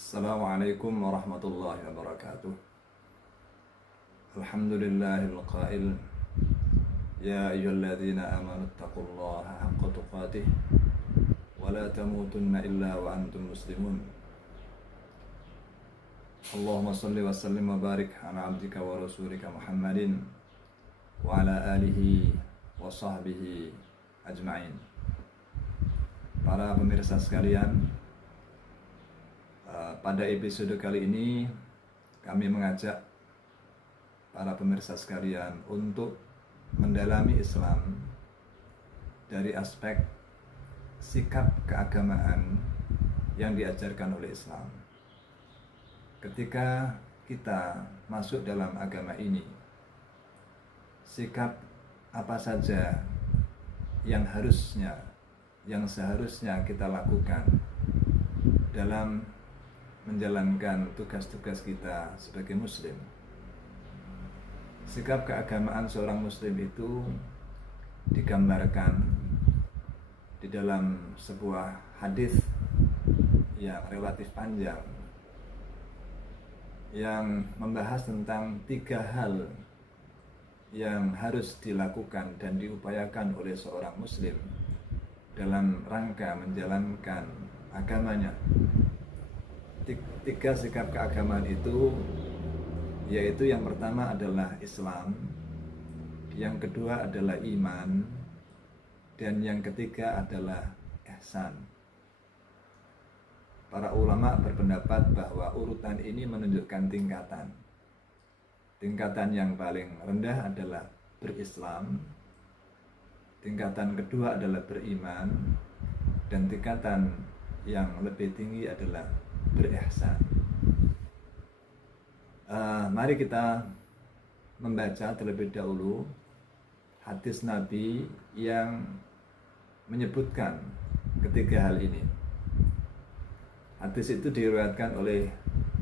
Assalamualaikum warahmatullahi wabarakatuh. Alhamdulillahil qail ya ayyuhalladzina amanu taqullaha haqqa tuqatih wa la tamutunna illa wa antum muslimun. Allahumma salli wa sallim wa barik ala abdika wa rasulika Muhammadin wa ala alihi wa sahbihi ajma'in. Para pemirsa sekalian, pada episode kali ini kami mengajak para pemirsa sekalian untuk mendalami Islam dari aspek sikap keagamaan yang diajarkan oleh Islam. Ketika kita masuk dalam agama ini, sikap apa saja yang seharusnya kita lakukan dalam menjalankan tugas-tugas kita sebagai muslim. Sikap keagamaan seorang muslim itu digambarkan di dalam sebuah hadis yang relatif panjang yang membahas tentang 3 hal yang harus dilakukan dan diupayakan oleh seorang muslim dalam rangka menjalankan agamanya. 3 sikap keagamaan itu yaitu yang pertama adalah Islam, yang kedua adalah iman, dan yang ketiga adalah ihsan. Para ulama berpendapat bahwa urutan ini menunjukkan tingkatan. Tingkatan yang paling rendah adalah berislam, tingkatan kedua adalah beriman, dan tingkatan yang lebih tinggi adalah berihsan. Mari kita membaca terlebih dahulu hadis Nabi yang menyebutkan ketiga hal ini. Hadis itu diriwayatkan oleh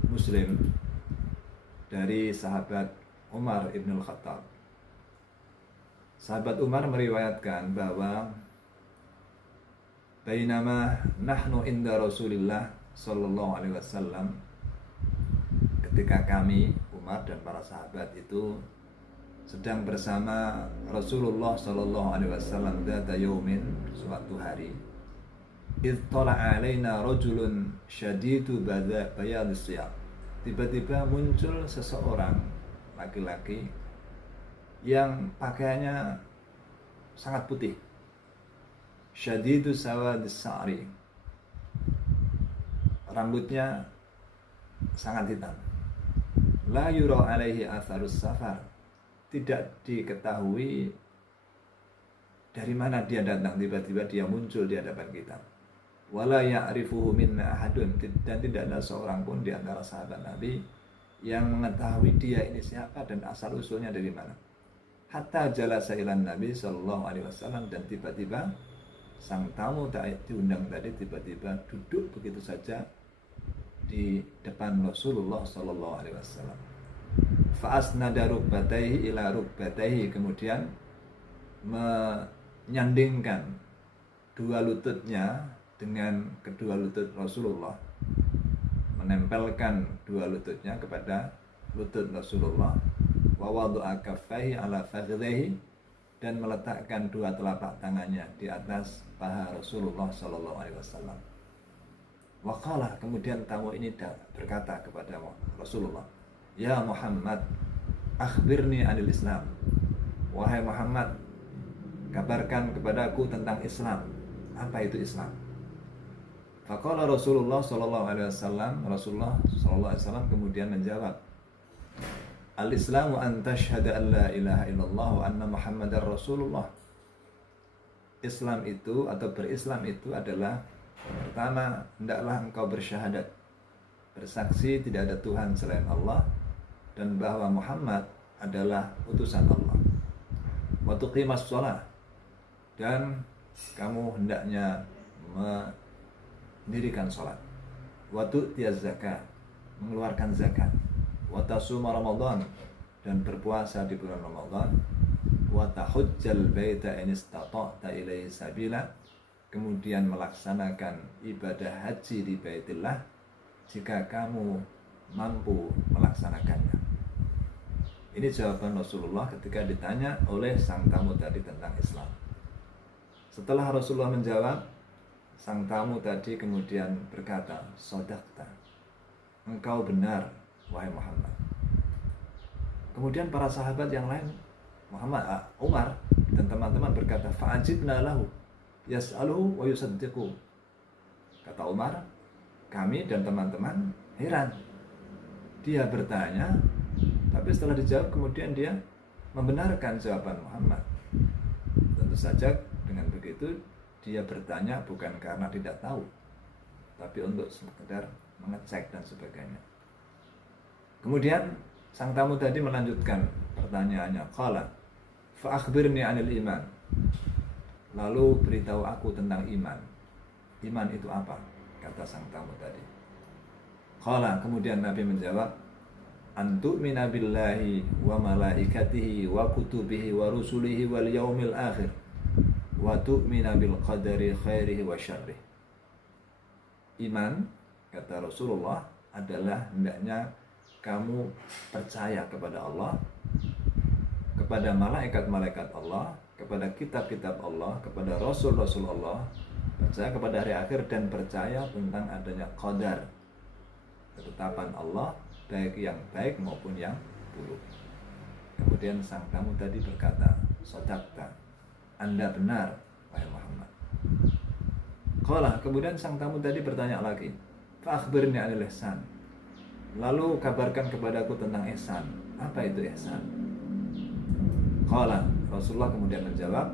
Muslim dari sahabat Umar ibn al-Khattab. Sahabat Umar meriwayatkan bahwa bainama nahnu inda Rasulillah sallallahu alaihi wasallam, ketika kami Umar dan para sahabat itu sedang bersama Rasulullah sallallahu alaihi wasallam dzata yaumin, suatu hari, idh tala'a alaina rajulun syadidu bayadis siyab, tiba-tiba muncul seseorang laki-laki yang pakaiannya sangat putih, syadidu sawadis sa'ri, rambutnya sangat hitam, la yura alaihi atharus safar, tidak diketahui dari mana dia datang, tiba-tiba dia muncul di hadapan kita. Wala ya'rifuhu minna ahadun, dan tidak ada seorang pun di antara sahabat Nabi yang mengetahui dia ini siapa dan asal usulnya dari mana. Hatta jalasa ilan Nabi sallallahu alaihi wasallam, dan tiba-tiba sang tamu tak diundang tadi tiba-tiba duduk begitu saja di depan Rasulullah sallallahu alaihi wasallam. Fa asnada rukbatayhi ila rukbatayhi, kemudian menyandingkan dua lututnya dengan kedua lutut Rasulullah, menempelkan dua lututnya kepada lutut Rasulullah. Wa wada'a kaffaihi ala fakhidhihi, dan meletakkan dua telapak tangannya di atas paha Rasulullah sallallahu alaihi wasallam. Waqala, kemudian tamu ini berkata kepada Rasulullah, ya Muhammad, akhbirni anil Islam. Wahai Muhammad, kabarkan kepadaku tentang Islam. Apa itu Islam? Faqala Rasulullah sallallahu alaihi wasallam, Rasulullah sallallahu alaihi wasallam kemudian menjawab, al-Islamu an tashhada an la ilaha illallah wa anna Muhammadar Rasulullah. Islam itu atau berislam itu adalah, pertama, hendaklah engkau bersyahadat, bersaksi tidak ada Tuhan selain Allah, dan bahwa Muhammad adalah utusan Allah. Wa tuqimas shalah, dan kamu hendaknya mendirikan salat. Wa tu'tiyaz zakat, mengeluarkan zakat. Wa tasuma Ramadan, dan berpuasa di bulan Ramadan. Wa tahujjal baita in istata'ta ilaihi sabila, kemudian melaksanakan ibadah haji di Baitillah jika kamu mampu melaksanakannya. Ini jawaban Rasulullah ketika ditanya oleh sang tamu tadi tentang Islam. Setelah Rasulullah menjawab, sang tamu tadi kemudian berkata, "Shadaqta, engkau benar, wahai Muhammad." Kemudian para sahabat yang lain, Umar dan teman-teman berkata, "Fa'ajibna lahu yas'aluhu wa yusaddiqu." Kata Umar, kami dan teman-teman heran. Dia bertanya, tapi setelah dijawab kemudian dia membenarkan jawaban Muhammad. Tentu saja dengan begitu dia bertanya bukan karena tidak tahu, tapi untuk sekedar mengecek dan sebagainya. Kemudian sang tamu tadi melanjutkan pertanyaannya, qala fa akhbirni 'anil iman. Lalu beritahu aku tentang iman. Iman itu apa? Kata sang tamu tadi. Qala, kemudian Nabi menjawab, antu'mina billahi wa malaikatihi wa kutubihi wa rusulihi wal yaumil akhir wa tu'mina bil qadari khairihi wa syarrihi. Iman, kata Rasulullah, adalah hendaknya kamu percaya kepada Allah, kepada malaikat-malaikat Allah, kepada kitab-kitab Allah, kepada rasul-rasul Allah, percaya kepada hari akhir, dan percaya tentang adanya qadar, ketetapan Allah, baik yang baik maupun yang buruk. Kemudian sang tamu tadi berkata, "Shadaqta, Anda benar, wahai Muhammad." Qala, kemudian sang tamu tadi bertanya lagi, "Fa akhbirni 'anil ihsan." Lalu kabarkan kepadaku tentang ihsan. Apa itu ihsan? Qala, Rasulullah kemudian menjawab,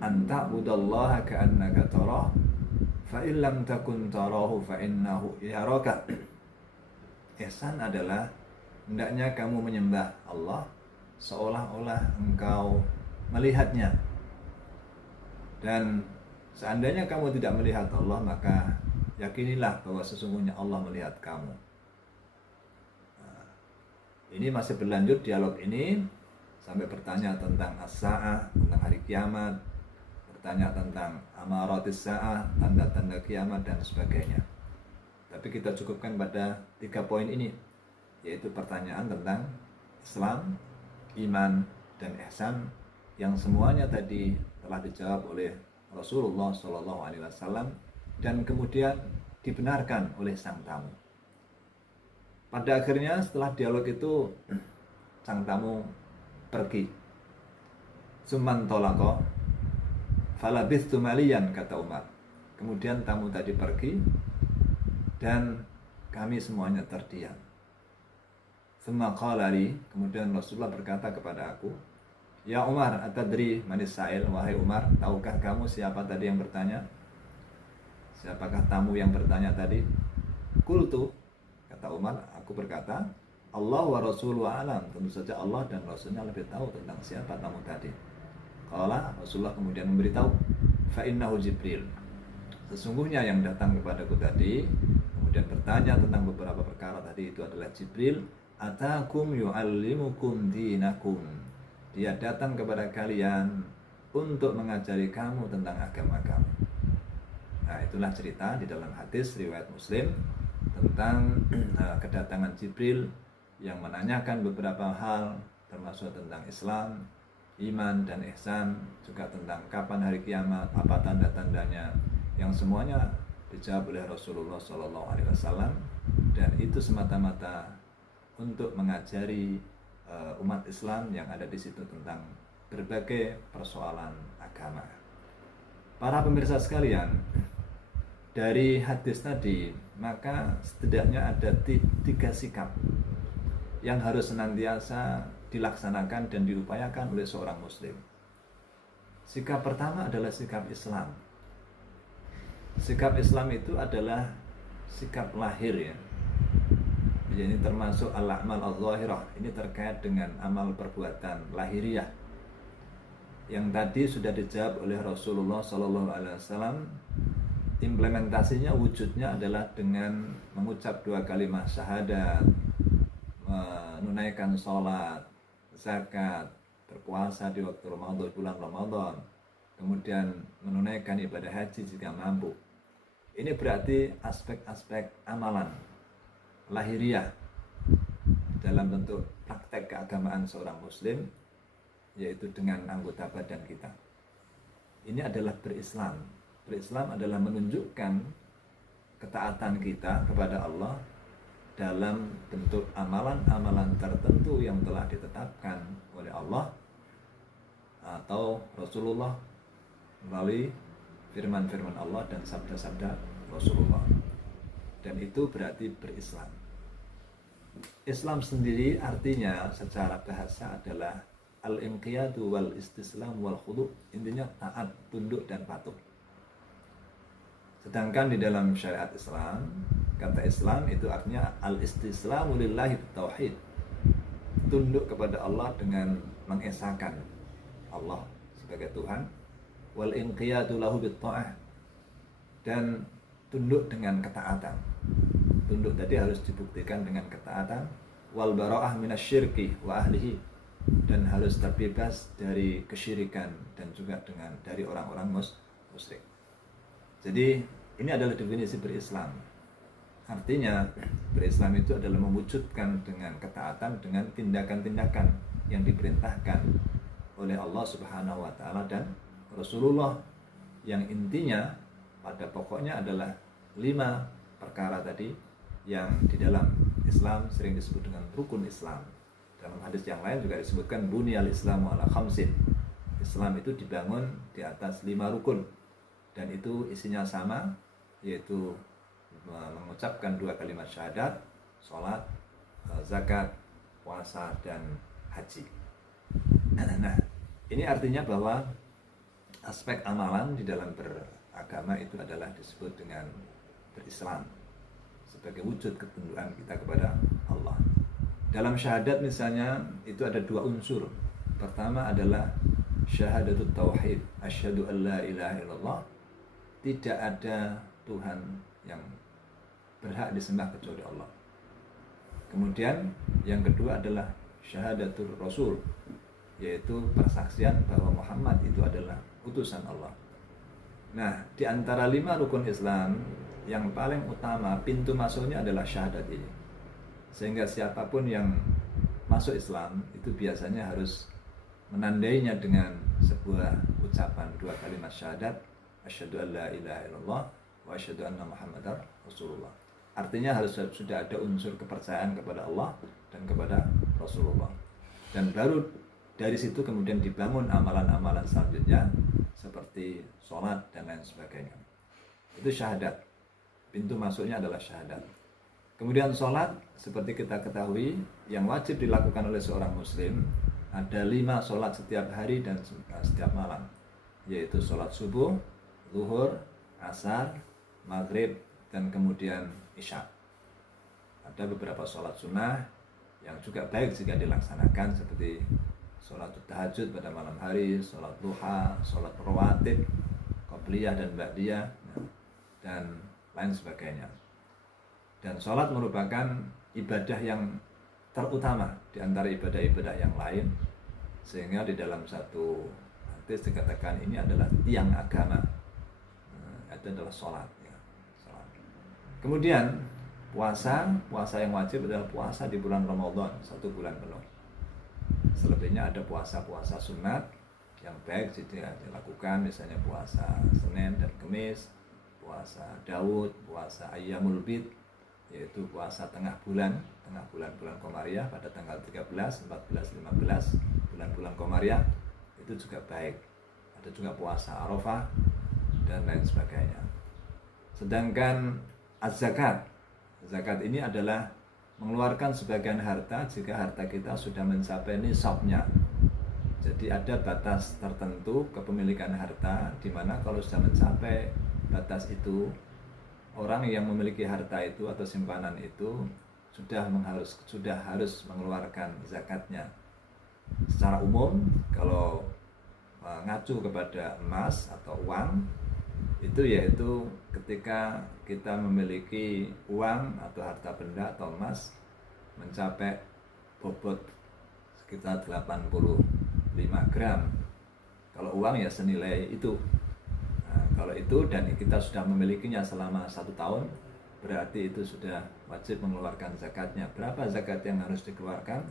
"Anta budallaha ka'annaka tarah, fa in lam takun tarahu fa innahu yaraka." Ihsan adalah hendaknya kamu menyembah Allah seolah-olah engkau melihatnya. Dan seandainya kamu tidak melihat Allah, maka yakinilah bahwa sesungguhnya Allah melihat kamu. Ini masih berlanjut dialog ini sampai bertanya tentang as-sa'ah, tentang hari kiamat, bertanya tentang amaratis sa'ah, tanda-tanda kiamat dan sebagainya. Tapi kita cukupkan pada 3 poin ini, yaitu pertanyaan tentang Islam, iman, dan ihsan, yang semuanya tadi telah dijawab oleh Rasulullah SAW dan kemudian dibenarkan oleh sang tamu. Pada akhirnya setelah dialog itu sang tamu pergi. Summan tolako falabithtu maliyan, kata Umar. Kemudian tamu tadi pergi dan kami semuanya terdiam. Tsumma qala li, kemudian Rasulullah berkata kepada aku, "Ya Umar, atadri manis sa'il?" Wahai Umar, tahukah kamu siapa tadi yang bertanya? Siapakah tamu yang bertanya tadi? Qultu, kata Umar, aku berkata, "Allah wa rasuluhu a'lam." Tentu saja Allah dan Rasulnya lebih tahu tentang siapa tamu tadi. Qala, Rasulullah kemudian memberitahu, "Fa innahu Jibril." Sesungguhnya yang datang kepadaku tadi kemudian bertanya tentang beberapa perkara tadi itu adalah Jibril. Atakum yu'allimukum dinakum. Dia datang kepada kalian untuk mengajari kamu tentang agama kamu. Nah, itulah cerita di dalam hadis riwayat Muslim tentang kedatangan Jibril yang menanyakan beberapa hal, termasuk tentang Islam, iman, dan ihsan, juga tentang kapan hari kiamat, apa tanda-tandanya, yang semuanya dijawab oleh Rasulullah SAW, dan itu semata-mata untuk mengajari umat Islam yang ada di situ tentang berbagai persoalan agama. Para pemirsa sekalian, dari hadis tadi maka setidaknya ada 3 sikap yang harus senantiasa dilaksanakan dan diupayakan oleh seorang muslim. Sikap pertama adalah sikap Islam. Sikap Islam itu adalah sikap lahir, ya. Jadi ini termasuk al-a'mal al-zahirah. Ini terkait dengan amal perbuatan lahiriah yang tadi sudah dijawab oleh Rasulullah SAW. Implementasinya, wujudnya adalah dengan mengucap 2 kalimat syahadat, menunaikan sholat, zakat, berpuasa di waktu Ramadan, bulan Ramadan, kemudian menunaikan ibadah haji jika mampu. Ini berarti aspek-aspek amalan lahiriah dalam bentuk praktek keagamaan seorang muslim, yaitu dengan anggota badan kita. Ini adalah berislam. Berislam adalah menunjukkan ketaatan kita kepada Allah dalam bentuk amalan-amalan tertentu yang telah ditetapkan oleh Allah atau Rasulullah melalui firman-firman Allah dan sabda-sabda Rasulullah. Dan itu berarti berislam. Islam sendiri artinya secara bahasa adalah al-inqiyadu wal istislam wal khudu', intinya taat, tunduk dan patuh. Sedangkan di dalam syariat Islam, kata Islam itu artinya al-istislamu lillahi tauhid, tunduk kepada Allah dengan mengesahkan Allah sebagai Tuhan, wal inqiyadu lahu bit ta'ah, dan tunduk dengan ketaatan. Tunduk tadi harus dibuktikan dengan ketaatan, wal bara'ah minasyirki wa ahlihi, dan harus terbebas dari kesyirikan dan juga dari orang-orang musyrik. Jadi ini adalah definisi berislam. Artinya berislam itu adalah mewujudkan dengan ketaatan dengan tindakan-tindakan yang diperintahkan oleh Allah Subhanahu wa taala dan Rasulullah, yang intinya pada pokoknya adalah 5 perkara tadi yang di dalam Islam sering disebut dengan rukun Islam. Dalam hadis yang lain juga disebutkan bunyal Islamu ala khamsin. Islam itu dibangun di atas 5 rukun, dan itu isinya sama, yaitu mengucapkan 2 kalimat syahadat, sholat, zakat, puasa, dan haji. Nah, ini artinya bahwa aspek amalan di dalam beragama itu adalah disebut dengan berislam sebagai wujud ketundukan kita kepada Allah. Dalam syahadat misalnya itu ada 2 unsur. Pertama adalah syahadatut tauhid, asyhadu an la ilaha illallah, tidak ada Tuhan yang berhak disembah kecuali Allah. Kemudian yang kedua adalah syahadatul rasul, yaitu persaksian bahwa Muhammad itu adalah utusan Allah. Nah, di antara 5 rukun Islam yang paling utama, pintu masuknya adalah syahadat ini. Sehingga siapapun yang masuk Islam itu biasanya harus menandainya dengan sebuah ucapan 2 kalimat syahadat, asyhadu an la ilaha illallah wa asyhadu anna muhammadar rasulullah. Artinya harus sudah ada unsur kepercayaan kepada Allah dan kepada Rasulullah. Dan baru dari situ kemudian dibangun amalan-amalan selanjutnya seperti sholat dan lain sebagainya. Itu syahadat. Pintu masuknya adalah syahadat. Kemudian sholat, seperti kita ketahui, yang wajib dilakukan oleh seorang muslim, ada 5 sholat setiap hari dan setiap malam, yaitu sholat subuh, zuhur, asar, maghrib, dan kemudian isya. Ada beberapa sholat sunnah yang juga baik jika dilaksanakan, seperti sholat tahajud pada malam hari, sholat duha, sholat rawatib, qobliyah dan ba'diyah, dan lain sebagainya. Dan sholat merupakan ibadah yang terutama di antara ibadah-ibadah yang lain, sehingga di dalam satu hadis dikatakan ini adalah tiang agama. Itu adalah sholat, ya. Sholat. Kemudian puasa yang wajib adalah puasa di bulan Ramadan 1 bulan penuh. Selebihnya ada puasa-puasa sunat yang baik jika dilakukan, misalnya puasa Senin dan Kamis, puasa Daud, puasa Ayyamul Bid, yaitu puasa tengah bulan Komariah pada tanggal 13, 14, 15, bulan-bulan Komariah, itu juga baik. Ada juga puasa Arafah dan lain sebagainya. Sedangkan az-zakat ini adalah mengeluarkan sebagian harta jika harta kita sudah mencapai nisabnya. Jadi ada batas tertentu kepemilikan harta, di mana kalau sudah mencapai batas itu, orang yang memiliki harta itu atau simpanan itu sudah harus mengeluarkan zakatnya. Secara umum, kalau mengacu kepada emas atau uang, itu yaitu ketika kita memiliki uang atau harta benda atau emas mencapai bobot sekitar 85 gram. Kalau uang ya senilai itu. Nah, Kalau itu dan kita sudah memilikinya selama 1 tahun, berarti itu sudah wajib mengeluarkan zakatnya. Berapa zakat yang harus dikeluarkan?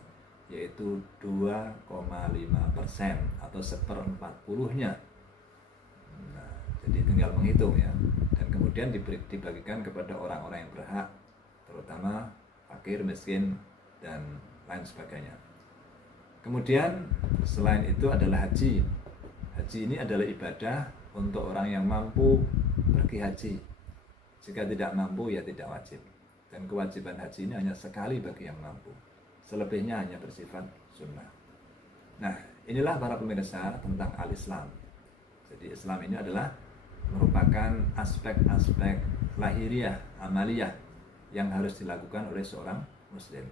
Yaitu 2,5% atau 1/40-nya. Nah, jadi tinggal menghitung ya. Dan kemudian dibagikan kepada orang-orang yang berhak, terutama fakir, miskin, dan lain sebagainya. Kemudian selain itu adalah haji. Haji ini adalah ibadah untuk orang yang mampu pergi haji. Jika tidak mampu ya tidak wajib. Dan kewajiban haji ini hanya sekali bagi yang mampu. Selebihnya hanya bersifat sunnah. Nah, inilah para pemirsa tentang al-Islam. Jadi Islam ini adalah merupakan aspek-aspek lahiriah, amaliyah yang harus dilakukan oleh seorang muslim.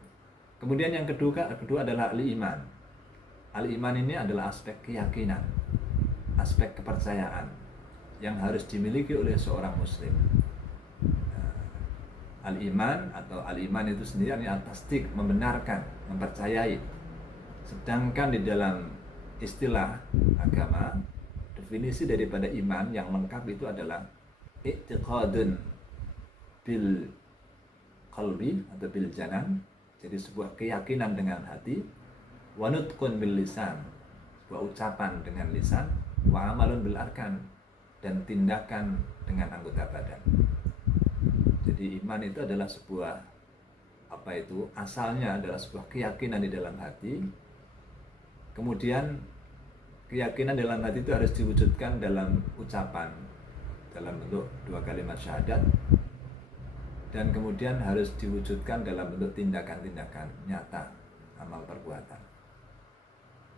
Kemudian yang kedua adalah al-iman. Al-iman ini adalah aspek keyakinan, aspek kepercayaan yang harus dimiliki oleh seorang muslim. Al-iman atau al-iman itu sendiri artinya tasdik, membenarkan, mempercayai. Sedangkan di dalam istilah agama, definisi daripada iman yang lengkap itu adalah i'tiqadun bil qalbi atau bil janan, jadi sebuah keyakinan dengan hati, wa nutqun bil lisan, sebuah ucapan dengan lisan, wa amalun bil arkan, dan tindakan dengan anggota badan. Jadi iman itu adalah sebuah asalnya adalah sebuah keyakinan di dalam hati. Kemudian keyakinan dalam hati itu harus diwujudkan dalam ucapan, dalam bentuk 2 kalimat syahadat, dan kemudian harus diwujudkan dalam bentuk tindakan-tindakan nyata, amal perbuatan.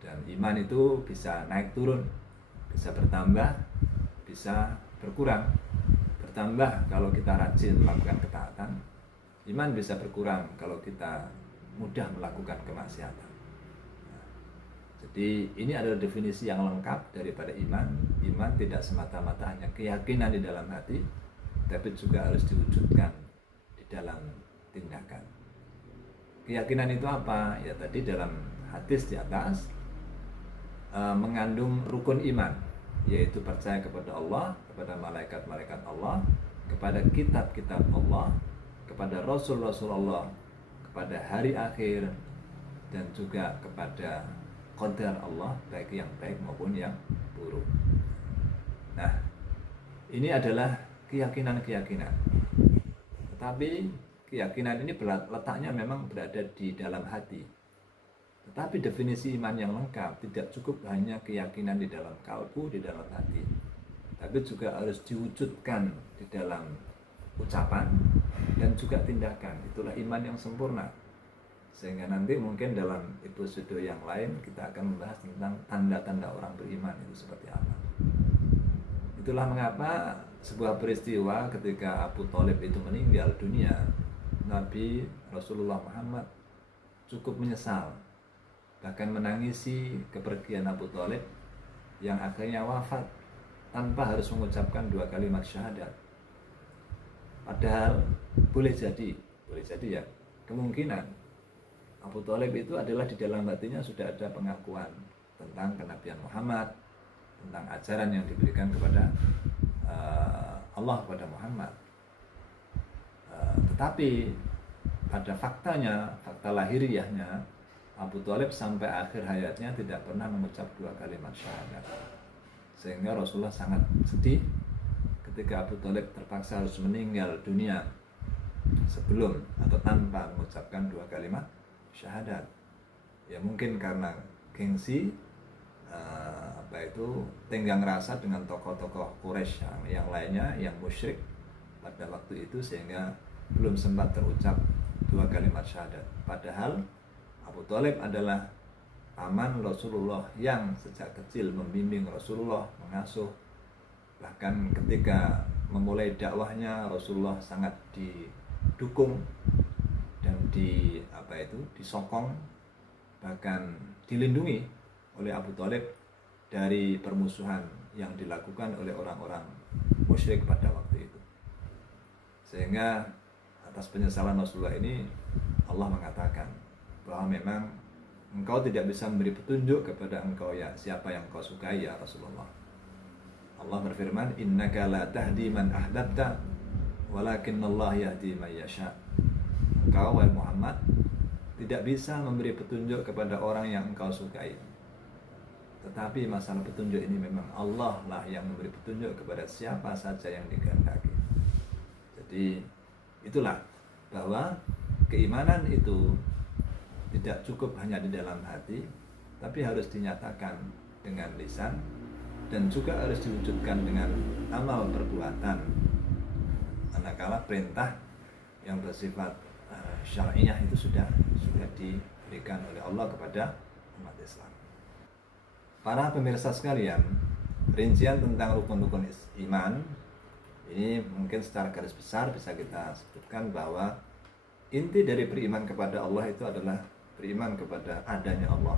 Dan iman itu bisa naik turun, bisa bertambah, bisa berkurang. Bertambah kalau kita rajin melakukan ketaatan, iman bisa berkurang kalau kita mudah melakukan kemaksiatan. Jadi ini adalah definisi yang lengkap daripada iman. Iman tidak semata-mata hanya keyakinan di dalam hati, tapi juga harus diwujudkan di dalam tindakan. Keyakinan itu apa? Ya tadi dalam hadis di atas mengandung rukun iman, yaitu percaya kepada Allah, kepada malaikat-malaikat Allah, kepada kitab-kitab Allah, kepada Rasul-Rasul Allah, kepada hari akhir, dan juga kepada qadar Allah, baik yang baik maupun yang buruk. Nah, ini adalah keyakinan-keyakinan. Tetapi keyakinan ini letaknya memang berada di dalam hati. Tetapi definisi iman yang lengkap tidak cukup hanya keyakinan di dalam kalbu, di dalam hati, tapi juga harus diwujudkan di dalam ucapan dan juga tindakan. Itulah iman yang sempurna. Sehingga nanti mungkin dalam episode yang lain kita akan membahas tentang tanda-tanda orang beriman itu seperti apa. Itulah mengapa sebuah peristiwa ketika Abu Thalib itu meninggal dunia, Nabi Rasulullah Muhammad cukup menyesal, bahkan menangisi kepergian Abu Thalib yang akhirnya wafat tanpa harus mengucapkan 2 kalimat syahadat. Padahal boleh jadi ya, kemungkinan Abu Thalib itu adalah di dalam hatinya sudah ada pengakuan tentang kenabian Muhammad, tentang ajaran yang diberikan kepada Allah kepada Muhammad. Tetapi pada faktanya, fakta lahiriahnya, Abu Thalib sampai akhir hayatnya tidak pernah mengucap 2 kalimat syahadat. Sehingga Rasulullah sangat sedih ketika Abu Thalib terpaksa harus meninggal dunia sebelum atau tanpa mengucapkan 2 kalimat syahadat. Ya mungkin karena gengsi, tenggang rasa dengan tokoh-tokoh Quraisy yang lainnya yang musyrik pada waktu itu, sehingga belum sempat terucap 2 kalimat syahadat. Padahal Abu Thalib adalah paman Rasulullah yang sejak kecil membimbing Rasulullah, mengasuh. Bahkan ketika memulai dakwahnya, Rasulullah sangat didukung dan disokong, bahkan dilindungi oleh Abu Thalib dari permusuhan yang dilakukan oleh orang-orang musyrik pada waktu itu. Sehingga atas penyesalan Rasulullah ini Allah mengatakan bahwa memang engkau tidak bisa memberi petunjuk kepada engkau ya siapa yang engkau sukai ya Rasulullah. Allah berfirman, innaka la tahdi man ahbabta walakinnallah yahdi man yasha. Engkau wahai Muhammad tidak bisa memberi petunjuk kepada orang yang engkau sukai. Tetapi masalah petunjuk ini memang Allah lah yang memberi petunjuk kepada siapa saja yang dikehendaki. Jadi itulah bahwa keimanan itu tidak cukup hanya di dalam hati, tapi harus dinyatakan dengan lisan dan juga harus diwujudkan dengan amal perbuatan. Manakala perintah yang bersifat syar'iyah itu sudah diberikan oleh Allah kepada umat Islam. Para pemirsa sekalian, rincian tentang rukun-rukun iman ini mungkin secara garis besar bisa kita sebutkan bahwa inti dari beriman kepada Allah itu adalah beriman kepada adanya Allah.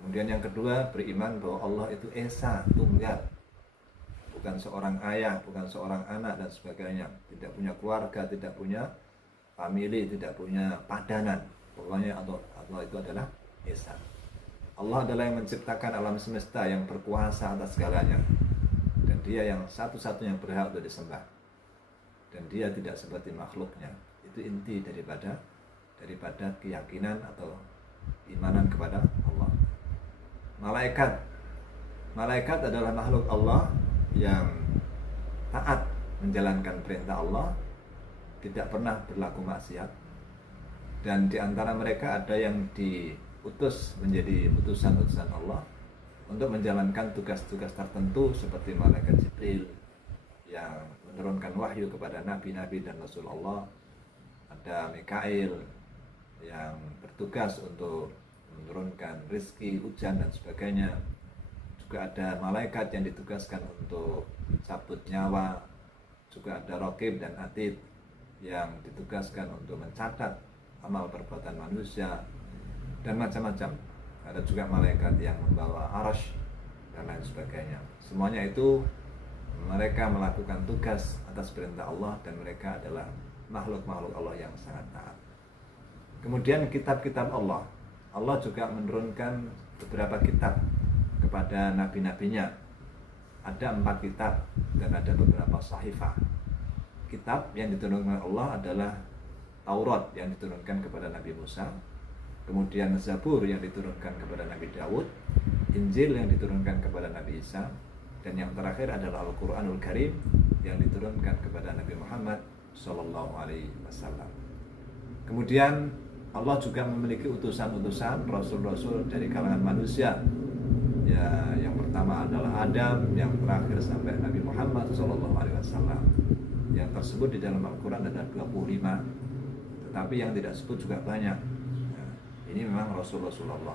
Kemudian yang kedua, beriman bahwa Allah itu esa, tunggal, bukan seorang ayah, bukan seorang anak dan sebagainya, tidak punya keluarga, tidak punya family, tidak punya padanan. Pokoknya Allah itu adalah esa. Allah adalah yang menciptakan alam semesta, yang berkuasa atas segalanya, dan Dia yang satu-satunya yang berhak untuk disembah, dan Dia tidak seperti makhluknya. Itu inti daripada keyakinan atau imanan kepada Allah. Malaikat adalah makhluk Allah yang taat menjalankan perintah Allah, tidak pernah berlaku maksiat, dan di antara mereka ada yang diutus menjadi utusan-utusan Allah untuk menjalankan tugas-tugas tertentu, seperti malaikat Jibril yang menurunkan wahyu kepada nabi-nabi dan rasul Allah, ada Mikail yang bertugas untuk menurunkan rezeki, hujan dan sebagainya. Juga ada malaikat yang ditugaskan untuk cabut nyawa. Juga ada Raqib dan Atid yang ditugaskan untuk mencatat amal perbuatan manusia dan macam-macam. Ada juga malaikat yang membawa arash dan lain sebagainya. Semuanya itu mereka melakukan tugas atas perintah Allah, dan mereka adalah makhluk-makhluk Allah yang sangat taat. Kemudian kitab-kitab Allah juga menurunkan beberapa kitab kepada nabi-nabinya. Ada 4 kitab dan ada beberapa sahifah. Kitab yang diturunkan Allah adalah Taurat yang diturunkan kepada Nabi Musa, kemudian Zabur yang diturunkan kepada Nabi Daud, Injil yang diturunkan kepada Nabi Isa, dan yang terakhir adalah Al-Quranul Karim yang diturunkan kepada Nabi Muhammad SAW. Kemudian Allah juga memiliki utusan-utusan, rasul-rasul dari kalangan manusia. Ya, yang pertama adalah Adam, yang terakhir sampai Nabi Muhammad SAW. Yang tersebut di dalam Al-Quran ada 25, tetapi yang tidak sebut juga banyak. Ya, ini memang Rasul-Rasul Allah.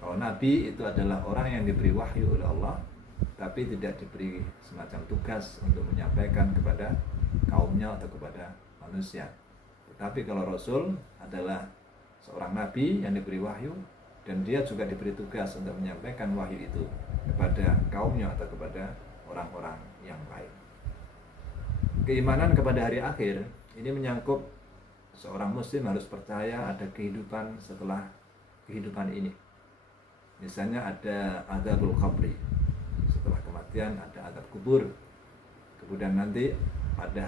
Kalau Nabi itu adalah orang yang diberi wahyu oleh Allah, tapi tidak diberi semacam tugas untuk menyampaikan kepada kaumnya atau kepada manusia. Tetapi kalau Rasul adalah seorang Nabi yang diberi wahyu, dan dia juga diberi tugas untuk menyampaikan wahyu itu kepada kaumnya atau kepada orang-orang yang lain. Keimanan kepada hari akhir ini menyangkut seorang muslim harus percaya ada kehidupan setelah kehidupan ini. Misalnya ada adzabul qabri, setelah kematian ada azab kubur. Kemudian nanti ada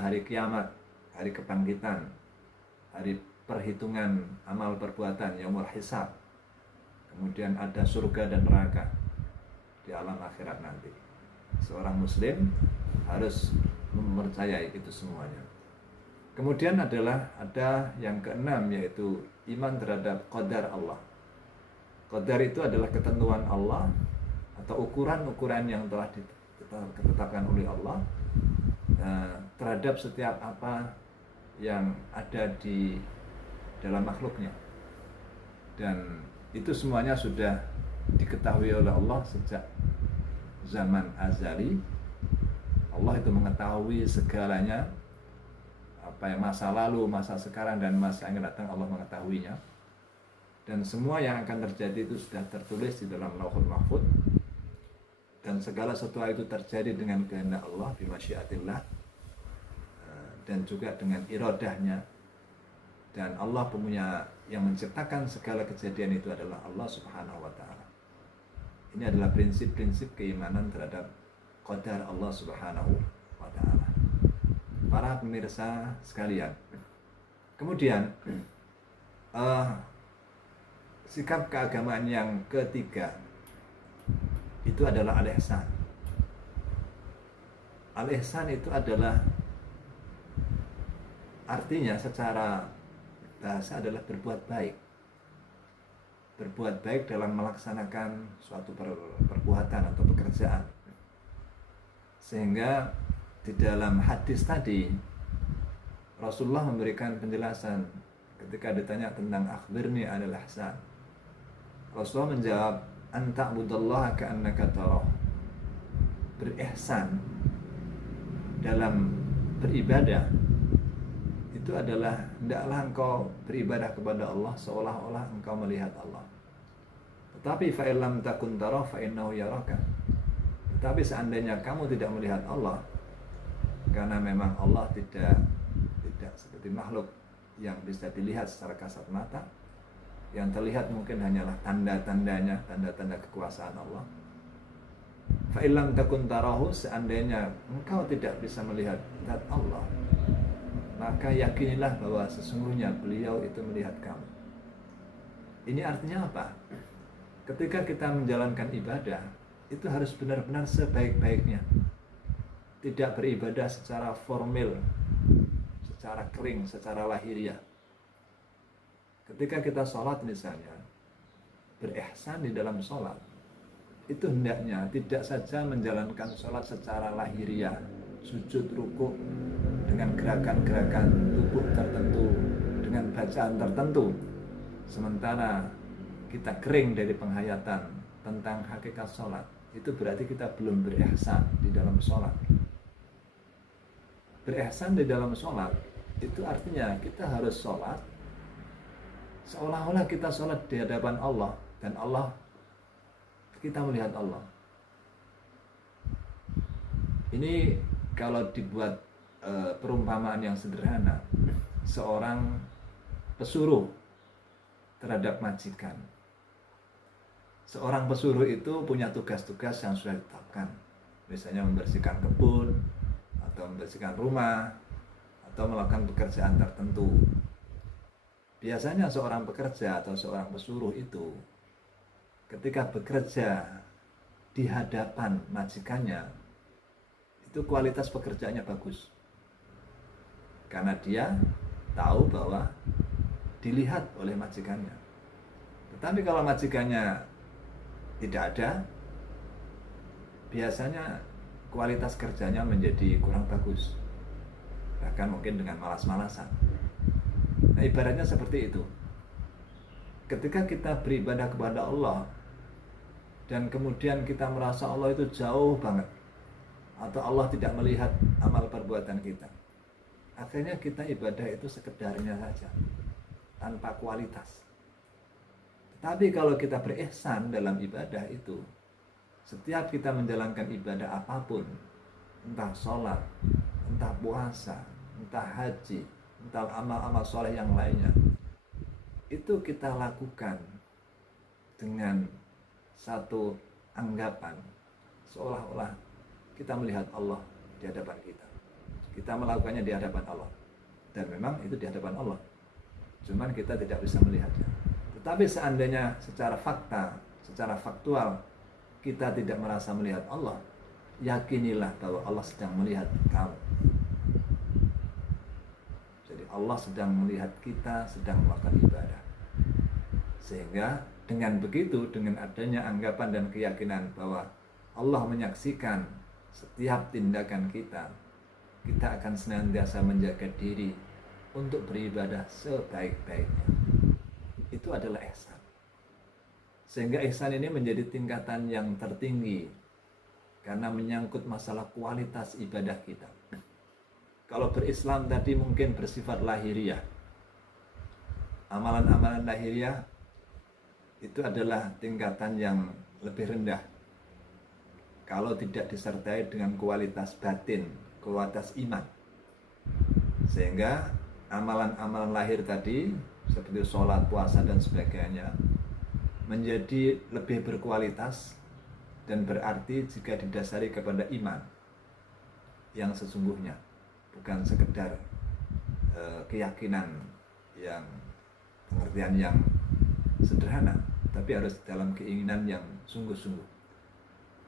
hari kiamat, hari kebangkitan, hari perhitungan amal perbuatan, yaumul hisab. Kemudian ada surga dan neraka di alam akhirat nanti. Seorang muslim harus mempercayai itu semuanya. Kemudian ada yang keenam, yaitu iman terhadap qadar Allah. Qadar itu adalah ketentuan Allah atau ukuran-ukuran yang telah ditetapkan oleh Allah terhadap setiap apa yang ada di dalam makhluknya. Dan itu semuanya sudah diketahui oleh Allah sejak zaman azali. Allah itu mengetahui segalanya, apa yang masa lalu, masa sekarang, dan masa yang akan datang Allah mengetahuinya. Dan semua yang akan terjadi itu sudah tertulis di dalam Lauhul Mahfuz. Dan segala sesuatu itu terjadi dengan kehendak Allah, bimasyiatillah, dan juga dengan iradahnya. Dan Allah yang menciptakan segala kejadian itu adalah Allah Subhanahu wa ta'ala. Ini adalah prinsip-prinsip keimanan terhadap qadar Allah Subhanahu wa taala. Para pemirsa sekalian. Kemudian sikap keagamaan yang ketiga itu adalah al-ihsan. Al-ihsan itu adalah artinya secara bahasa adalah berbuat baik. Berbuat baik dalam melaksanakan suatu perbuatan atau pekerjaan. Sehingga di dalam hadis tadi Rasulullah memberikan penjelasan ketika ditanya tentang akhbirni anil ihsan. Rasulullah menjawab, anta budallaha ka'annaka tarah. Berihsan dalam beribadah itu adalah hendaklah engkau beribadah kepada Allah seolah-olah engkau melihat Allah. Tetapi fa illam takun tarah fa innahu yaraka. Tetapi seandainya kamu tidak melihat Allah, karena memang Allah tidak seperti makhluk yang bisa dilihat secara kasat mata. Yang terlihat mungkin hanyalah tanda-tandanya, tanda-tanda kekuasaan Allah. Fa illam takun tarahu, seandainya engkau tidak bisa melihat zat Allah, maka yakinilah bahwa sesungguhnya beliau itu melihat kamu. Ini artinya apa? Ketika kita menjalankan ibadah, itu harus benar-benar sebaik-baiknya. Tidak beribadah secara formal, secara kering, secara lahiriah. Ketika kita sholat misalnya, berihsan di dalam sholat, itu hendaknya tidak saja menjalankan sholat secara lahiriah, sujud, rukuk, dengan gerakan-gerakan tubuh tertentu, dengan bacaan tertentu, sementara kita kering dari penghayatan tentang hakikat sholat. Itu berarti kita belum berihsan di dalam sholat. Berihsan di dalam sholat itu artinya kita harus sholat seolah-olah kita sholat di hadapan Allah, dan Allah, kita melihat Allah. Ini kalau dibuat perumpamaan yang sederhana, seorang pesuruh terhadap majikan. Seorang pesuruh itu punya tugas-tugas yang sudah ditetapkan, misalnya membersihkan kebun, atau membersihkan rumah, atau melakukan pekerjaan tertentu. Biasanya seorang pekerja atau seorang pesuruh itu ketika bekerja di hadapan majikannya, itu kualitas pekerjaannya bagus. Karena dia tahu bahwa dilihat oleh majikannya. Tetapi kalau majikannya tidak ada, biasanya kualitas kerjanya menjadi kurang bagus. Bahkan mungkin dengan malas-malasan. Nah, ibaratnya seperti itu. Ketika kita beribadah kepada Allah dan kemudian kita merasa Allah itu jauh banget, atau Allah tidak melihat amal perbuatan kita, akhirnya kita ibadah itu sekedarnya saja, tanpa kualitas. Tapi kalau kita berihsan dalam ibadah itu, setiap kita menjalankan ibadah apapun, entah sholat, entah puasa, entah haji, entah amal-amal soleh yang lainnya, itu kita lakukan dengan satu anggapan seolah-olah kita melihat Allah di hadapan kita. Kita melakukannya di hadapan Allah, dan memang itu di hadapan Allah, cuman kita tidak bisa melihatnya. Tetapi seandainya secara fakta, secara faktual kita tidak merasa melihat Allah, yakinilah bahwa Allah sedang melihat kamu. Allah sedang melihat kita sedang melakukan ibadah. Sehingga dengan begitu, dengan adanya anggapan dan keyakinan bahwa Allah menyaksikan setiap tindakan kita, kita akan senantiasa menjaga diri untuk beribadah sebaik-baiknya. Itu adalah ihsan. Sehingga ihsan ini menjadi tingkatan yang tertinggi karena menyangkut masalah kualitas ibadah kita. Kalau berislam tadi mungkin bersifat lahiriah. Amalan-amalan lahiriah itu adalah tingkatan yang lebih rendah kalau tidak disertai dengan kualitas batin, kualitas iman. Sehingga amalan-amalan lahir tadi seperti sholat, puasa dan sebagainya menjadi lebih berkualitas dan berarti jika didasari kepada iman yang sesungguhnya, bukan sekedar keyakinan yang pengertian yang sederhana, tapi harus dalam keinginan yang sungguh-sungguh.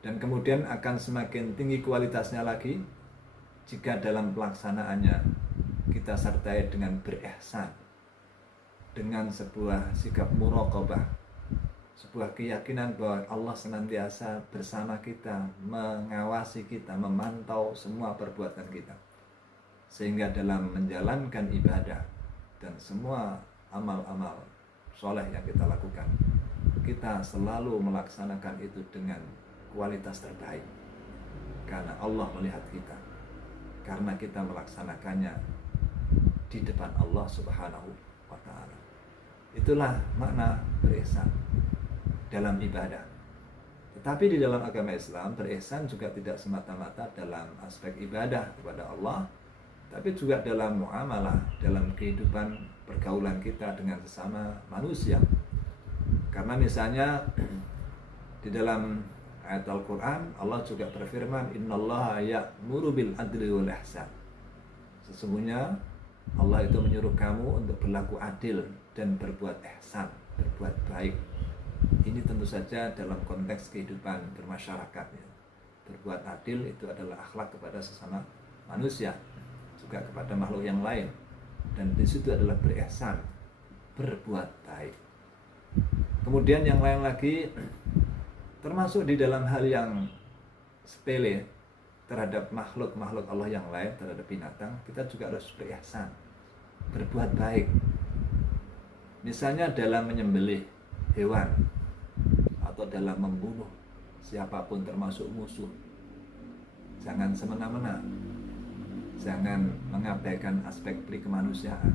Dan kemudian akan semakin tinggi kualitasnya lagi jika dalam pelaksanaannya kita sertai dengan berihsan, dengan sebuah sikap muraqabah, sebuah keyakinan bahwa Allah senantiasa bersama kita, mengawasi kita, memantau semua perbuatan kita, sehingga dalam menjalankan ibadah dan semua amal-amal soleh yang kita lakukan, kita selalu melaksanakan itu dengan kualitas terbaik, karena Allah melihat kita, karena kita melaksanakannya di depan Allah Subhanahu wa Ta'ala. Itulah makna berihsan dalam ibadah. Tetapi di dalam agama Islam, berihsan juga tidak semata-mata dalam aspek ibadah kepada Allah, tapi juga dalam muamalah, dalam kehidupan pergaulan kita dengan sesama manusia. Karena misalnya di dalam ayat Al-Quran, Allah juga berfirman, Innallaha ya'muru bil adli wal ihsan. Sesungguhnya Allah itu menyuruh kamu untuk berlaku adil dan berbuat ihsan, berbuat baik. Ini tentu saja dalam konteks kehidupan bermasyarakat, ya. Berbuat adil itu adalah akhlak kepada sesama manusia, juga kepada makhluk yang lain. Dan di situ adalah berihsan, berbuat baik. Kemudian yang lain lagi, termasuk di dalam hal yang sepele terhadap makhluk-makhluk Allah yang lain, terhadap binatang, kita juga harus berihsan, berbuat baik. Misalnya dalam menyembelih hewan atau dalam membunuh siapapun termasuk musuh, jangan semena-mena, jangan mengabaikan aspek prikemanusiaan.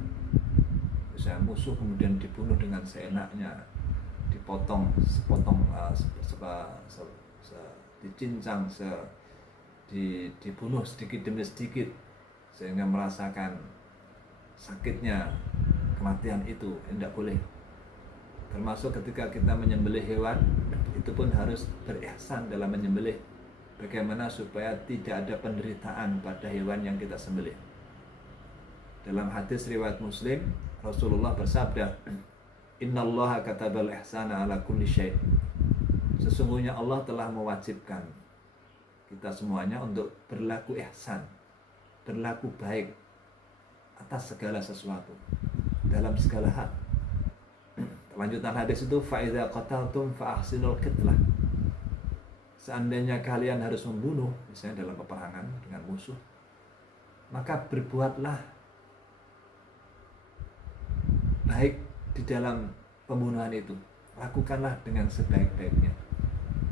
Misalnya musuh kemudian dibunuh dengan seenaknya, dipotong, dicincang, dibunuh sedikit demi sedikit sehingga merasakan sakitnya kematian itu, tidak boleh. Termasuk ketika kita menyembelih hewan, itu pun harus berihsan dalam menyembelih, bagaimana supaya tidak ada penderitaan pada hewan yang kita sembelih. Dalam hadis riwayat Muslim, Rasulullah bersabda, Innallaha katabal ihsana ala kulli syai'. Sesungguhnya Allah telah mewajibkan kita semuanya untuk berlaku ihsan, berlaku baik atas segala sesuatu, dalam segala hal. Lanjutan hadis itu, fa'idha qataltum fa'ahsinul qitlah. Seandainya kalian harus membunuh, misalnya dalam peperangan dengan musuh, maka berbuatlah baik di dalam pembunuhan itu. Lakukanlah dengan sebaik-baiknya.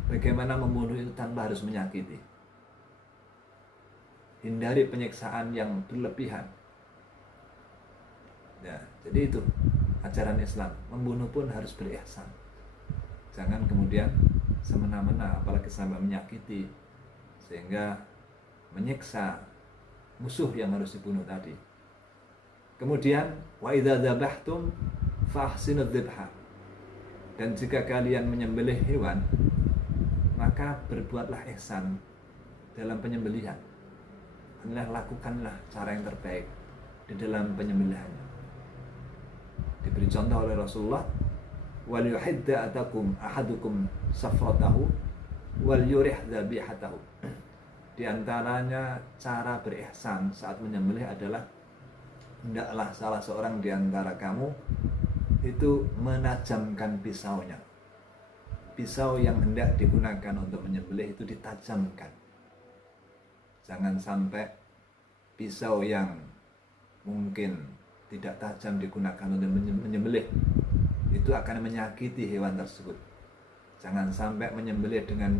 Bagaimana membunuh itu tanpa harus menyakiti. Hindari penyiksaan yang berlebihan. Ya, jadi itu ajaran Islam. Membunuh pun harus berihsan. Jangan kemudian semena-mena, apalagi sampai menyakiti, sehingga menyiksa musuh yang harus dibunuh tadi. Kemudian wa idza dzabhtum fahsinudz dzibha. Dan jika kalian menyembelih hewan, maka berbuatlah ihsan dalam penyembelihan. Lakukanlah cara yang terbaik di dalam penyembelihannya. Diberi contoh oleh Rasulullah, wal yuhidda ahadukum safratahu wal yurih dzabihatahu. Di antaranya cara berihsan saat menyembelih adalah, hendaklah salah seorang di antara kamu itu menajamkan pisaunya. Pisau yang hendak digunakan untuk menyembelih itu ditajamkan. Jangan sampai pisau yang mungkin tidak tajam digunakan untuk menyembelih, itu akan menyakiti hewan tersebut. Jangan sampai menyembelih dengan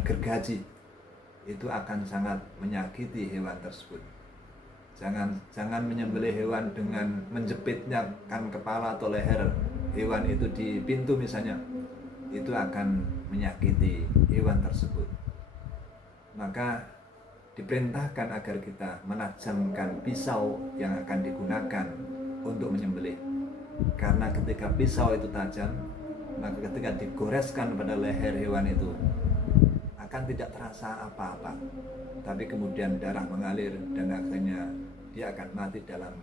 gergaji, itu akan sangat menyakiti hewan tersebut. Jangan menyembelih hewan dengan menjepitnya kan kepala atau leher hewan itu di pintu misalnya, itu akan menyakiti hewan tersebut. Maka diperintahkan agar kita menajamkan pisau yang akan digunakan untuk menyembelih. Karena ketika pisau itu tajam, maka ketika digoreskan pada leher hewan itu, akan tidak terasa apa-apa, tapi kemudian darah mengalir dan akhirnya dia akan mati dalam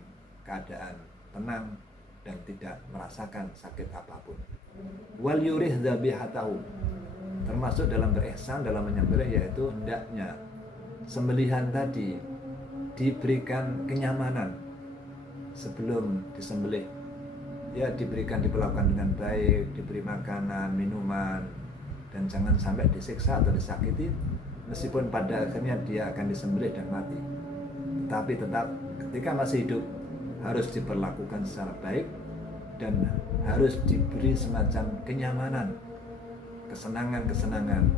keadaan tenang dan tidak merasakan sakit apapun. Wal yurih dzabihatahu, termasuk dalam berihsan dalam menyembelih, yaitu hendaknya sembelihan tadi diberikan kenyamanan sebelum disembelih, ya diperlakukan dengan baik, diberi makanan, minuman, dan jangan sampai disiksa atau disakiti meskipun pada akhirnya dia akan disembelih dan mati. Tetapi tetap ketika masih hidup harus diperlakukan secara baik dan harus diberi semacam kenyamanan, kesenangan-kesenangan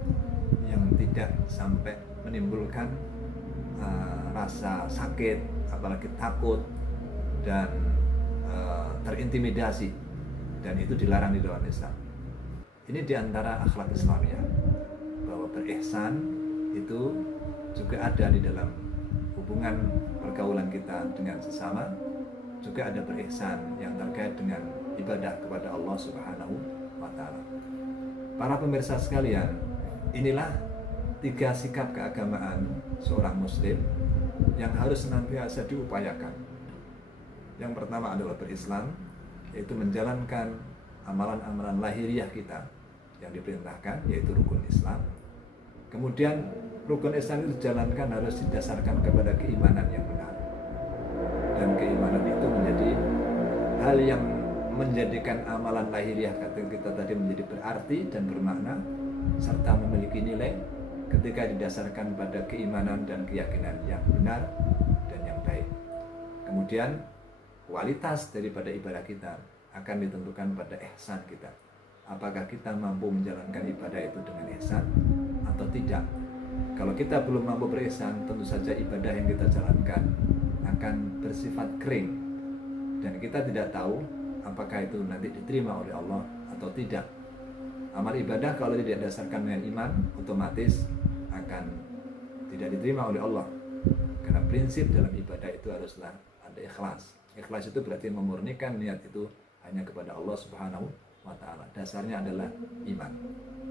yang tidak sampai menimbulkan rasa sakit, apalagi takut dan terintimidasi, dan itu dilarang di dalam Islam. Ini diantara akhlak Islamiyah, bahwa berihsan itu juga ada di dalam hubungan pergaulan kita dengan sesama. Juga ada berihsan yang terkait dengan ibadah kepada Allah Subhanahu wa Ta'ala. Para pemirsa sekalian, inilah 3 sikap keagamaan seorang muslim yang harus senantiasa diupayakan. Yang pertama adalah berislam, yaitu menjalankan amalan-amalan lahiriah kita yang diperintahkan, yaitu rukun Islam. Kemudian rukun Islam itu dijalankan harus didasarkan kepada keimanan yang benar, dan keimanan itu menjadi hal yang menjadikan amalan lahiriah kita tadi menjadi berarti dan bermakna serta memiliki nilai ketika didasarkan pada keimanan dan keyakinan yang benar dan yang baik. Kemudian kualitas daripada ibadah kita akan ditentukan pada ihsan kita. Apakah kita mampu menjalankan ibadah itu dengan ihsan atau tidak? Kalau kita belum mampu berihsan, tentu saja ibadah yang kita jalankan akan bersifat kering, dan kita tidak tahu apakah itu nanti diterima oleh Allah atau tidak. Amal ibadah kalau tidak didasarkan dengan iman, otomatis akan tidak diterima oleh Allah, karena prinsip dalam ibadah itu haruslah ada ikhlas. Ikhlas itu berarti memurnikan niat itu hanya kepada Allah Subhanahu wa Ta'ala. Dasarnya adalah iman,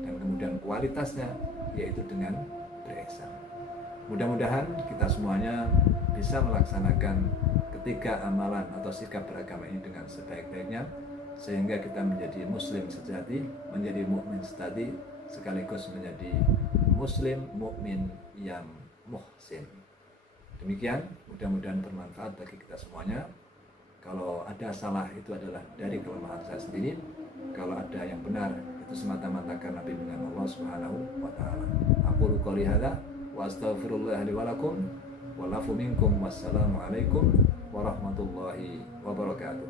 dan kemudian kualitasnya yaitu dengan berihsan. Mudah-mudahan kita semuanya bisa melaksanakan ketiga amalan atau sikap beragama ini dengan sebaik-baiknya, sehingga kita menjadi muslim sejati, menjadi mukmin sejati, sekaligus menjadi muslim mukmin yang muhsin. Demikian, mudah-mudahan bermanfaat bagi kita semuanya. Kalau ada salah itu adalah dari kelemahan saya sendiri. Kalau ada yang benar itu semata-mata karena bimbingan Allah Subhanahu wa Ta'ala. Aqulu qouli hadza wa astaghfirullah li wa lakum wa lafu minkum. Wassalamu alaikum warahmatullahi wabarakatuh.